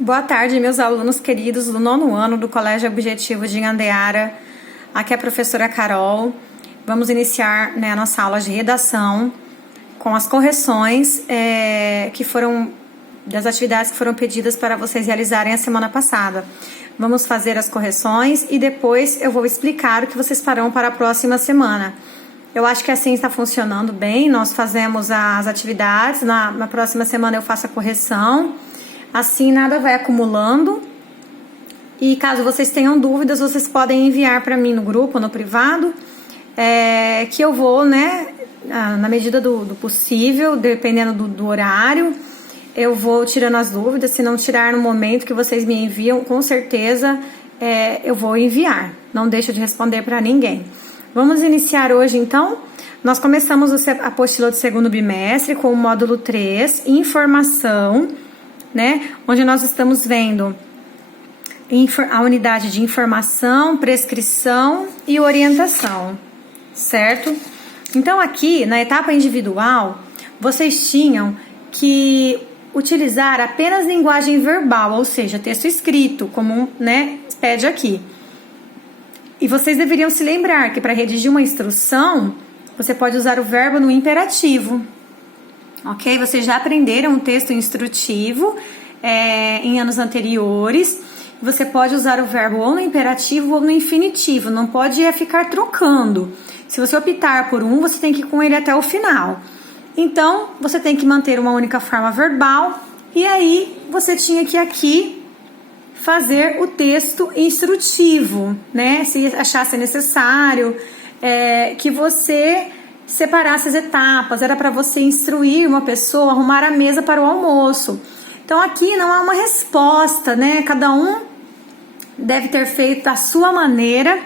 Boa tarde, meus alunos queridos do 9º ano do Colégio Objetivo de Inhandeara. Aqui é a professora Carol. Vamos iniciar a nossa aula de redação com as correções das atividades que foram pedidas para vocês realizarem a semana passada. Vamos fazer as correções e depois eu vou explicar o que vocês farão para a próxima semana. Eu acho que assim está funcionando bem. Nós fazemos as atividades, na próxima semana eu faço a correção. Assim nada vai acumulando. E caso vocês tenham dúvidas, vocês podem enviar para mim no grupo, no privado, que eu vou, na medida do possível, dependendo do horário, eu vou tirando as dúvidas. Se não tirar no momento que vocês me enviam, com certeza eu vou enviar. Não deixo de responder para ninguém. Vamos iniciar hoje, então. Nós começamos a apostila do segundo bimestre com o módulo 3, informação, onde nós estamos vendo a unidade de informação, prescrição e orientação, certo? Então, aqui, na etapa individual, vocês tinham que utilizar apenas linguagem verbal, ou seja, texto escrito, como pede aqui. E vocês deveriam se lembrar que para redigir uma instrução, você pode usar o verbo no imperativo, ok? Vocês já aprenderam o texto instrutivo em anos anteriores. Você pode usar o verbo ou no imperativo ou no infinitivo, não pode ficar trocando. Se você optar por um, você tem que ir com ele até o final. Então, você tem que manter uma única forma verbal e aí você tinha que aqui fazer o texto instrutivo, se achasse necessário que você separasse as etapas. Era para você instruir uma pessoa a arrumar a mesa para o almoço. Então aqui não há uma resposta, cada um deve ter feito da sua maneira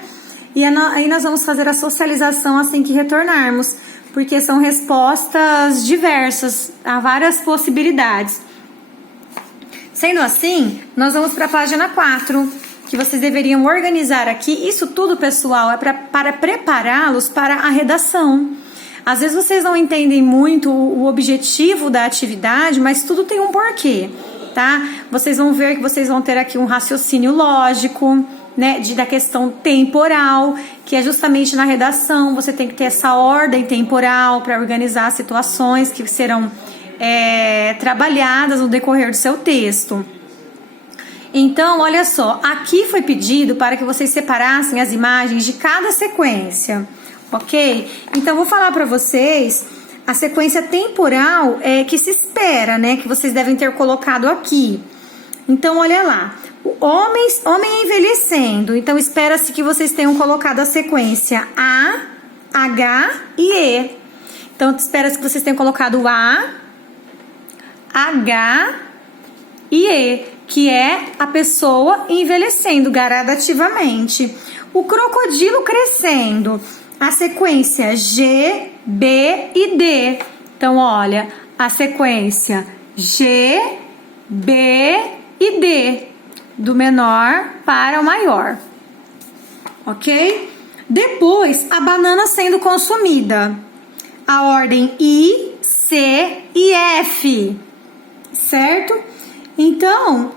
e aí nós vamos fazer a socialização assim que retornarmos, porque são respostas diversas, há várias possibilidades. Sendo assim, nós vamos para a página 4, que vocês deveriam organizar aqui. Isso tudo, pessoal, é para prepará-los para a redação. Às vezes vocês não entendem muito o objetivo da atividade, mas tudo tem um porquê, tá? Vocês vão ver que vocês vão ter aqui um raciocínio lógico, da questão temporal, que é justamente na redação. Você tem que ter essa ordem temporal para organizar as situações que serão trabalhadas no decorrer do seu texto. Então, olha só, aqui foi pedido para que vocês separassem as imagens de cada sequência, ok? Então, vou falar para vocês a sequência temporal que se espera, que vocês devem ter colocado aqui. Então, olha lá, o homem envelhecendo. Então, espera-se que vocês tenham colocado a sequência A, H e E. Então, espera-se que vocês tenham colocado A, H e E, que é a pessoa envelhecendo gradativamente. O crocodilo crescendo, a sequência G, B e D. Então, olha, a sequência G, B e D, do menor para o maior, ok? Depois, a banana sendo consumida, a ordem I, C e F, certo? Então,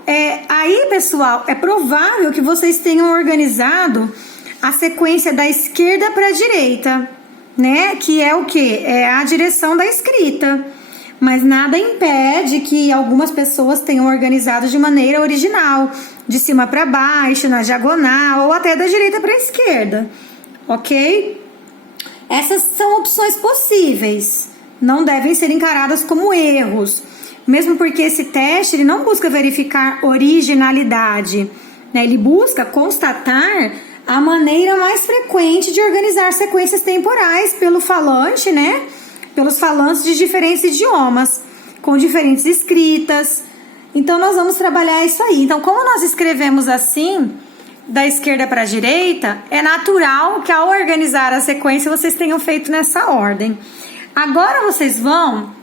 aí, pessoal, é provável que vocês tenham organizado a sequência da esquerda para a direita, que é o quê? É a direção da escrita. Mas nada impede que algumas pessoas tenham organizado de maneira original, de cima para baixo, na diagonal, ou até da direita para a esquerda, ok? Essas são opções possíveis, não devem ser encaradas como erros. Mesmo porque esse teste ele não busca verificar originalidade, ele busca constatar a maneira mais frequente de organizar sequências temporais pelo falante, pelos falantes de diferentes idiomas, com diferentes escritas. Então, nós vamos trabalhar isso aí. Então, como nós escrevemos assim, da esquerda para a direita, é natural que ao organizar a sequência vocês tenham feito nessa ordem. Agora, vocês vão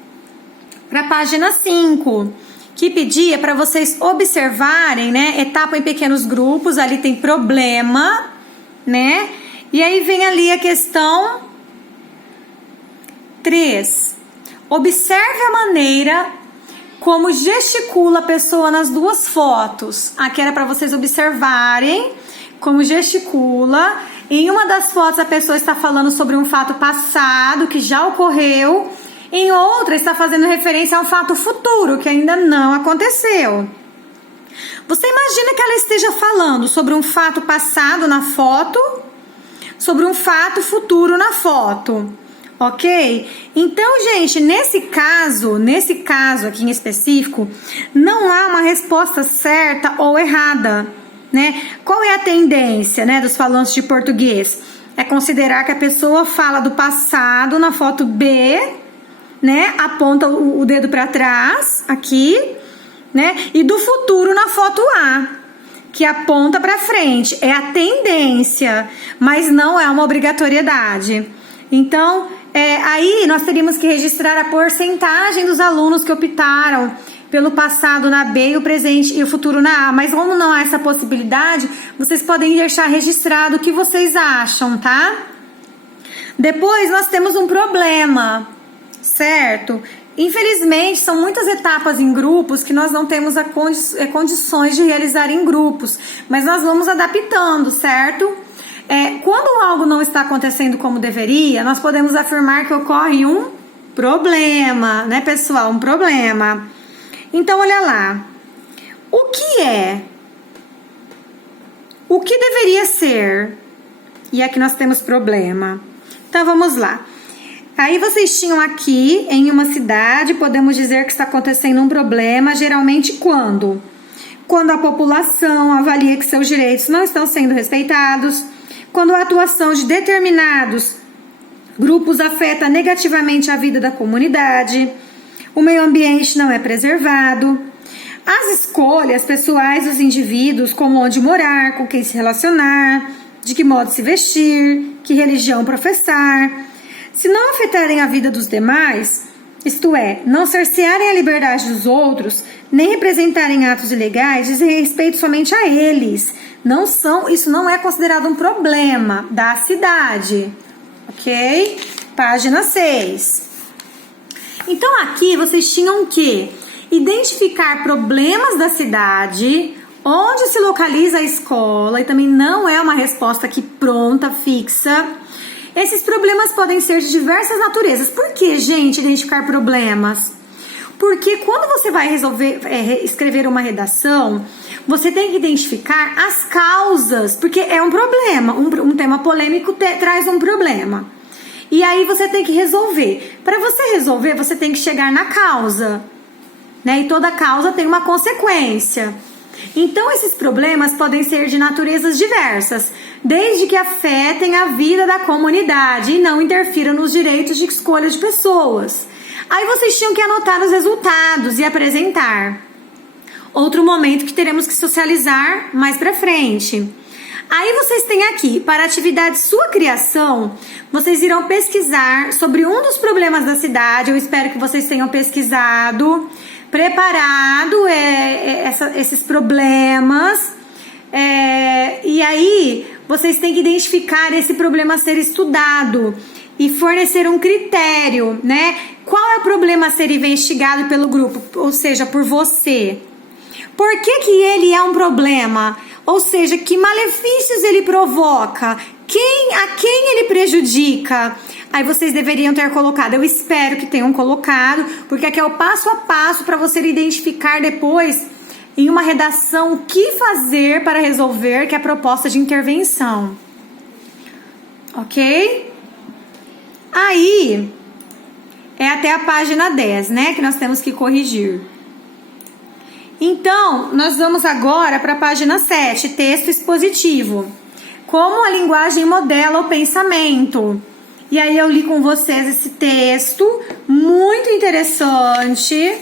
para a página 5, que pedia para vocês observarem, etapa em pequenos grupos. Ali tem problema, e aí vem ali a questão 3. Observe a maneira como gesticula a pessoa nas duas fotos. Aqui era para vocês observarem como gesticula. Em uma das fotos a pessoa está falando sobre um fato passado que já ocorreu. Em outra está fazendo referência a um fato futuro que ainda não aconteceu. Você imagina que ela esteja falando sobre um fato passado na foto, sobre um fato futuro na foto, ok? Então, gente, nesse caso aqui em específico, não há uma resposta certa ou errada, né? Qual é a tendência, né, dos falantes de português? É considerar que a pessoa fala do passado na foto B, né? Aponta o dedo para trás, aqui, né? E do futuro na foto A, que aponta para frente. É a tendência, mas não é uma obrigatoriedade. Então, aí nós teríamos que registrar a porcentagem dos alunos que optaram pelo passado na B e o presente e o futuro na A. Mas como não há essa possibilidade, vocês podem deixar registrado o que vocês acham, tá? Depois nós temos um problema, certo? Infelizmente, são muitas etapas em grupos que nós não temos condições de realizar em grupos, mas nós vamos adaptando, certo? Quando algo não está acontecendo como deveria, nós podemos afirmar que ocorre um problema, né, pessoal? Um problema. Então, olha lá. O que é? O que deveria ser? E aqui nós temos problema. Então, vamos lá. Aí vocês tinham aqui, em uma cidade, podemos dizer que está acontecendo um problema, geralmente quando? Quando a população avalia que seus direitos não estão sendo respeitados, quando a atuação de determinados grupos afeta negativamente a vida da comunidade, o meio ambiente não é preservado, as escolhas pessoais dos indivíduos, como onde morar, com quem se relacionar, de que modo se vestir, que religião professar, se não afetarem a vida dos demais, isto é, não cercearem a liberdade dos outros, nem representarem atos ilegais, dizem respeito somente a eles. Isso não é considerado um problema da cidade, ok? Página 6. Então aqui vocês tinham que identificar problemas da cidade, onde se localiza a escola, e também não é uma resposta aqui pronta, fixa. Esses problemas podem ser de diversas naturezas. Por que, gente, identificar problemas? Porque quando você vai escrever uma redação, você tem que identificar as causas, porque é um problema, um tema polêmico traz um problema. E aí você tem que resolver. Para você resolver, você tem que chegar na causa, né? E toda causa tem uma consequência. Então, esses problemas podem ser de naturezas diversas, desde que afetem a vida da comunidade e não interfiram nos direitos de escolha de pessoas. Aí vocês tinham que anotar os resultados e apresentar. Outro momento que teremos que socializar mais pra frente. Aí vocês têm aqui, para a atividade sua criação, vocês irão pesquisar sobre um dos problemas da cidade. Eu espero que vocês tenham pesquisado, preparado esses problemas, e aí vocês têm que identificar esse problema a ser estudado e fornecer um critério, né? Qual é o problema a ser investigado pelo grupo, ou seja, por você? Por que ele é um problema? Ou seja, que malefícios ele provoca? A quem ele prejudica? Aí vocês deveriam ter colocado. Eu espero que tenham colocado, porque aqui é o passo a passo para você identificar depois em uma redação o que fazer para resolver, que é a proposta de intervenção. Ok? Aí é até a página 10, né? Que nós temos que corrigir. Então, nós vamos agora para a página 7, texto expositivo. Como a linguagem modela o pensamento. E aí eu li com vocês esse texto, muito interessante,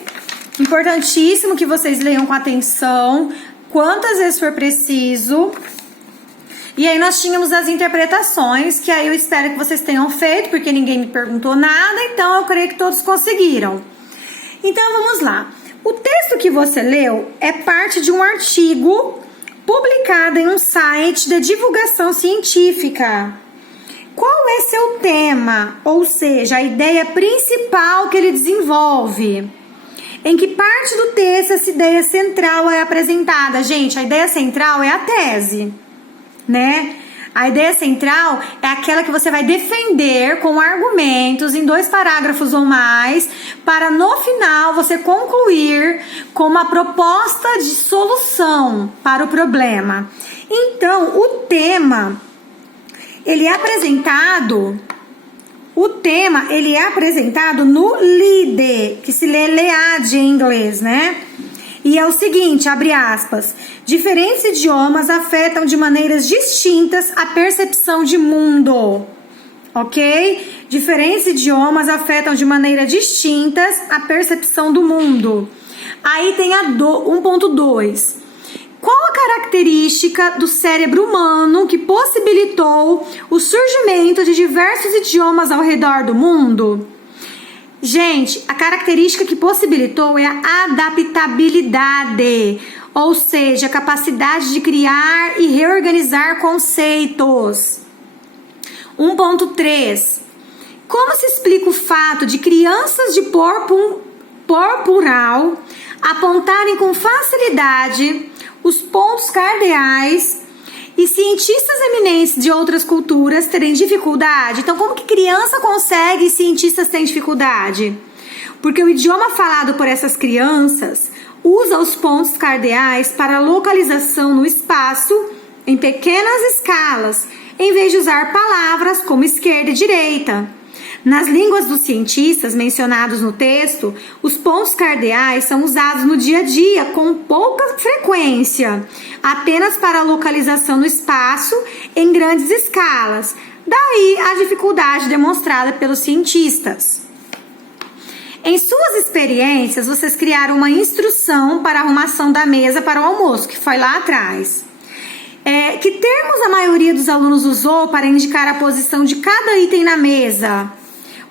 importantíssimo que vocês leiam com atenção, quantas vezes for preciso. E aí nós tínhamos as interpretações, que aí eu espero que vocês tenham feito, porque ninguém me perguntou nada, então eu creio que todos conseguiram. Então vamos lá. O texto que você leu é parte de um artigo publicado em um site de divulgação científica. Qual é seu tema? Ou seja, a ideia principal que ele desenvolve? Em que parte do texto essa ideia central é apresentada? Gente, a ideia central é a tese, né? A ideia central é aquela que você vai defender com argumentos em 2 parágrafos ou mais, para no final você concluir com uma proposta de solução para o problema. Então, o tema, ele é apresentado no lead, que se lê lead em inglês, né? E é o seguinte, abre aspas, diferentes idiomas afetam de maneiras distintas a percepção de mundo, ok? Diferentes idiomas afetam de maneiras distintas a percepção do mundo. Aí tem 1.2. Qual a característica do cérebro humano que possibilitou o surgimento de diversos idiomas ao redor do mundo? Gente, a característica que possibilitou é a adaptabilidade, ou seja, a capacidade de criar e reorganizar conceitos. 1.3. Como se explica o fato de crianças de plural apontarem com facilidade os pontos cardeais e cientistas eminentes de outras culturas terem dificuldade? Então, como que criança consegue e cientistas têm dificuldade? Porque o idioma falado por essas crianças usa os pontos cardeais para localização no espaço em pequenas escalas, em vez de usar palavras como esquerda e direita. Nas línguas dos cientistas mencionados no texto, os pontos cardeais são usados no dia a dia com pouca frequência, apenas para localização no espaço em grandes escalas. Daí a dificuldade demonstrada pelos cientistas. Em suas experiências, vocês criaram uma instrução para a arrumação da mesa para o almoço, que foi lá atrás. Que termos a maioria dos alunos usou para indicar a posição de cada item na mesa?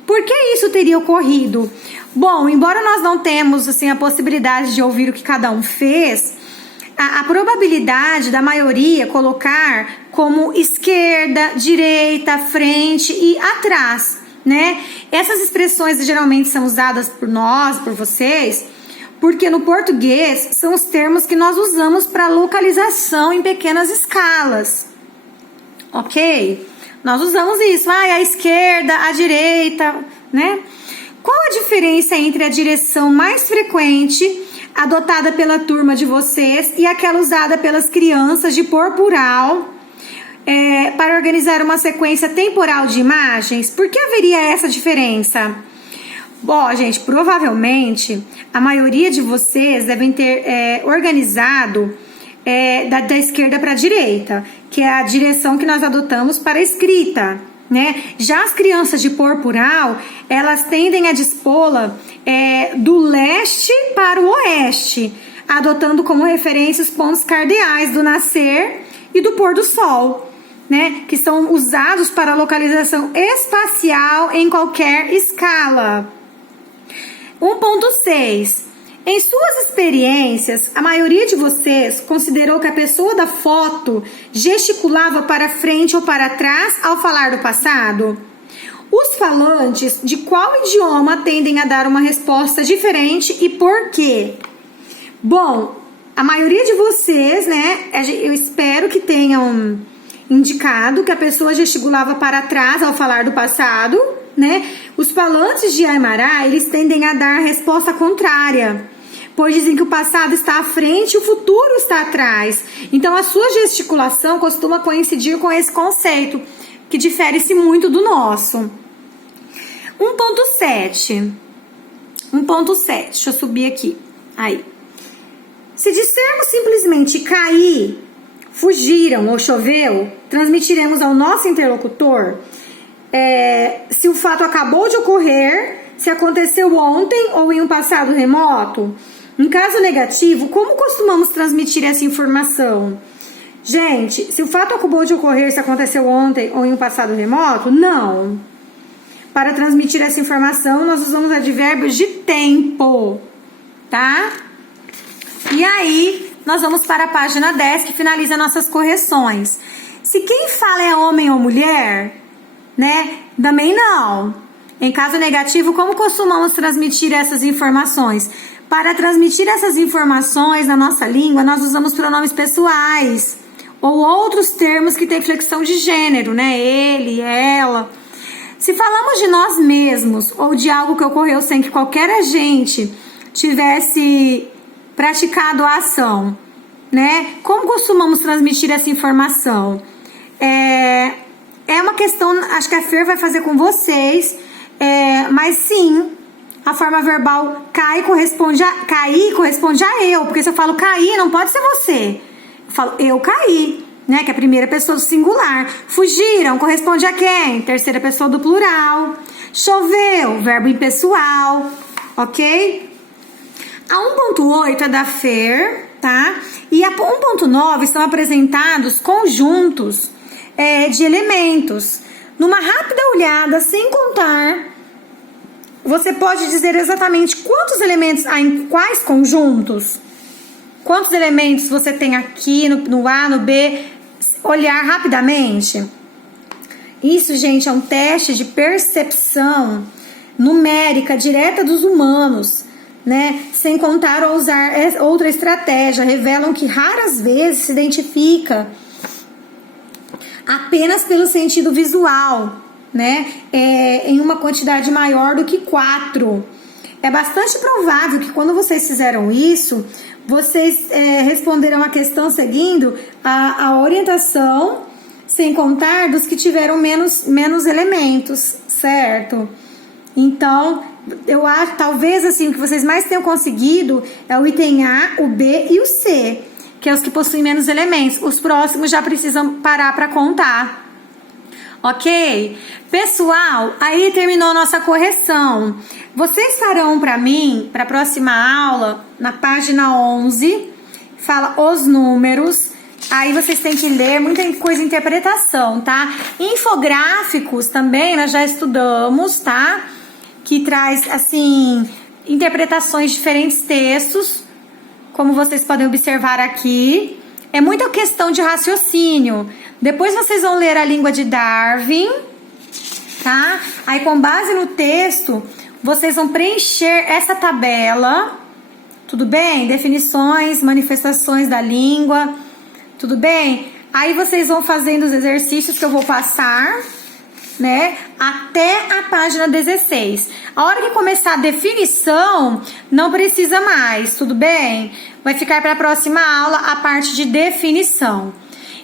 Por que isso teria ocorrido? Bom, embora nós não temos assim, a possibilidade de ouvir o que cada um fez, a probabilidade da maioria colocar como esquerda, direita, frente e atrás, né? Essas expressões geralmente são usadas por nós, por vocês, porque no português são os termos que nós usamos para localização em pequenas escalas, ok? Nós usamos isso, a esquerda, a direita, né? Qual a diferença entre a direção mais frequente adotada pela turma de vocês e aquela usada pelas crianças de plural para organizar uma sequência temporal de imagens? Por que haveria essa diferença? Bom, gente, provavelmente a maioria de vocês devem ter organizado da esquerda para a direita, que é a direção que nós adotamos para a escrita, né? Já as crianças de plural, elas tendem a dispô-la do leste para o oeste, adotando como referência os pontos cardeais do nascer e do pôr do sol, né? Que são usados para localização espacial em qualquer escala. 1.6. Em suas experiências, a maioria de vocês considerou que a pessoa da foto gesticulava para frente ou para trás ao falar do passado? Os falantes de qual idioma tendem a dar uma resposta diferente e por quê? Bom, a maioria de vocês, né, eu espero que tenham indicado que a pessoa gesticulava para trás ao falar do passado, né? Os falantes de Aymara, eles tendem a dar a resposta contrária, pois dizem que o passado está à frente e o futuro está atrás. Então, a sua gesticulação costuma coincidir com esse conceito, que difere-se muito do nosso. 1.7. Deixa eu subir aqui. Aí. Se dissermos simplesmente cair, fugiram ou choveu, transmitiremos ao nosso interlocutor se o fato acabou de ocorrer, se aconteceu ontem ou em um passado remoto. Em caso negativo, como costumamos transmitir essa informação? Gente, se o fato acabou de ocorrer, se aconteceu ontem ou em um passado remoto, não. Para transmitir essa informação, nós usamos advérbios de tempo, tá? E aí, nós vamos para a página 10, que finaliza nossas correções. Se quem fala é homem ou mulher, né? Também não. Em caso negativo, como costumamos transmitir essas informações? Para transmitir essas informações na nossa língua, nós usamos pronomes pessoais ou outros termos que têm flexão de gênero, né? Ele, ela. Se falamos de nós mesmos ou de algo que ocorreu sem que qualquer agente tivesse praticado a ação, né? Como costumamos transmitir essa informação? É uma questão, acho que a Fer vai fazer com vocês, mas sim, a forma verbal cair corresponde a eu, porque se eu falo cair, não pode ser você. Eu falo eu caí, né? Que é a primeira pessoa do singular. Fugiram corresponde a quem? Terceira pessoa do plural. Choveu, verbo impessoal, ok? A 1.8 é da Fer, tá? E a 1.9 estão apresentados conjuntos de elementos. Numa rápida olhada, sem contar, você pode dizer exatamente quantos elementos há em quais conjuntos? Quantos elementos você tem aqui no A, no B? Olhar rapidamente. Isso, gente, é um teste de percepção numérica direta dos humanos, né? Sem contar ou usar outra estratégia. Revelam que raras vezes se identifica apenas pelo sentido visual, né? Em uma quantidade maior do que 4. É bastante provável que quando vocês fizeram isso, vocês responderam a questão seguindo a orientação, sem contar dos que tiveram menos elementos, certo? Então, eu acho, talvez assim, o que vocês mais tenham conseguido é o item A, o B e o C, que é os que possuem menos elementos. Os próximos já precisam parar para contar. Ok? Pessoal, aí terminou a nossa correção. Vocês farão para mim, para a próxima aula, na página 11, fala os números. Aí vocês têm que ler muita coisa de interpretação, tá? Infográficos também nós já estudamos, tá? Que traz, assim, interpretações de diferentes textos, como vocês podem observar aqui. É muita questão de raciocínio. Depois vocês vão ler a língua de Darwin, tá? Aí, com base no texto, vocês vão preencher essa tabela, tudo bem? Definições, manifestações da língua, tudo bem? Aí vocês vão fazendo os exercícios que eu vou passar, né? Até a página 16. A hora que começar a definição, não precisa mais, tudo bem? Vai ficar para a próxima aula a parte de definição.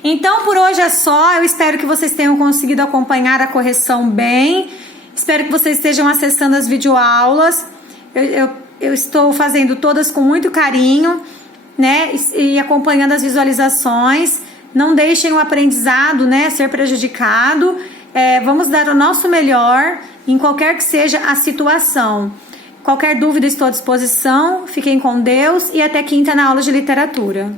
Então, por hoje é só. Eu espero que vocês tenham conseguido acompanhar a correção bem. Espero que vocês estejam acessando as videoaulas. Eu estou fazendo todas com muito carinho, né? E acompanhando as visualizações. Não deixem o aprendizado, né, ser prejudicado. Vamos dar o nosso melhor em qualquer que seja a situação. Qualquer dúvida, estou à disposição. Fiquem com Deus e até quinta na aula de literatura.